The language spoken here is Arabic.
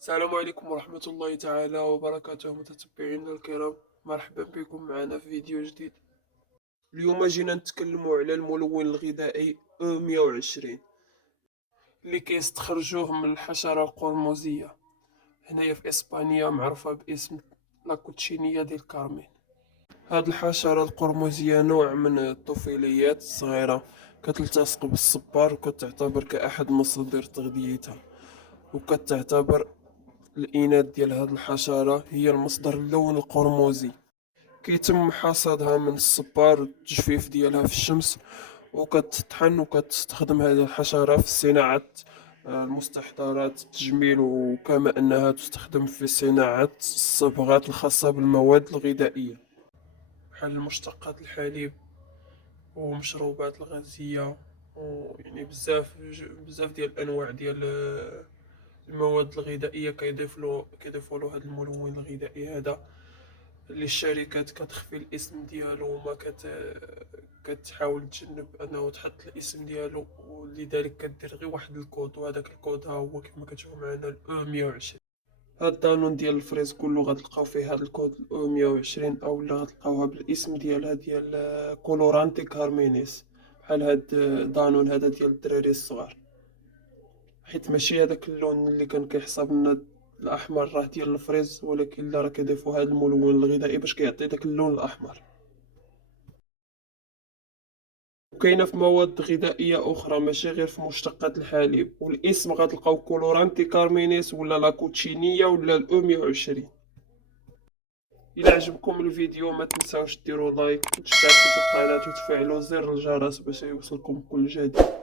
السلام عليكم ورحمة الله تعالى وبركاته متتبعينا الكرام. مرحبا بكم معنا في فيديو جديد. اليوم جينا نتكلموا على الملون الغذائي O120 اللي كيستخرجوه من الحشرة القرمزية هنايا في إسبانيا، معروفة باسم لاكوتشينيا ديال كارمين. هاد الحشرة القرمزية نوع من الطفيليات الصغيرة كتلتصق بالصبار وكتعتبر كأحد مصادر تغذيتها، وكتعتبر الإناث ديال هاد الحشرة هي المصدر اللون القرمزي. كيتم حصادها من الصبار والتجفيف ديالها في الشمس، وكتطحن وكتستخدم هذه الحشرة في صناعة المستحضرات التجميل، وكما أنها تستخدم في صناعة الصبغات الخاصة بالمواد الغذائية بحال مشتقات الحليب ومشروبات الغازية، ويعني بزاف ديال الأنواع ديال المواد الغذائية كيضيفوا له هذا الملون الغذائي هذا، اللي الشركات كتخفي الاسم ديالو وما كتحاول تجنب انه تحط الاسم ديالو، ولذلك كدير غير واحد الكود، وهذاك الكود ها هو كما كتشوفوا معنا الاو 120. هاد الدانون ديال الفريز كله غتلقاو فيه هاد الكود الاو 120، او لا غتلقاوها بالاسم ديالها ديال كولورانتي كارمينيس، بحال هاد دانون هذا ديال الدراري الصغار، حيت ماشي هذاك اللون اللي كان كيحسب لنا الاحمر راه ديال الفريز، ولكن لا، راه كيضيفوا هذا الملون الغذائي باش كيعطي داك اللون الاحمر. وكاينه في مواد غذائيه اخرى ماشي غير في مشتقات الحليب، والاسم غتلقاو كولورانتي كارمينيس ولا لاكوتشينيا ولا الاو 120. الى عجبكم الفيديو ما تنساوش ديروا لايك وتشتركوا في القناه وتفعلوا زر الجرس باش يوصلكم كل جديد.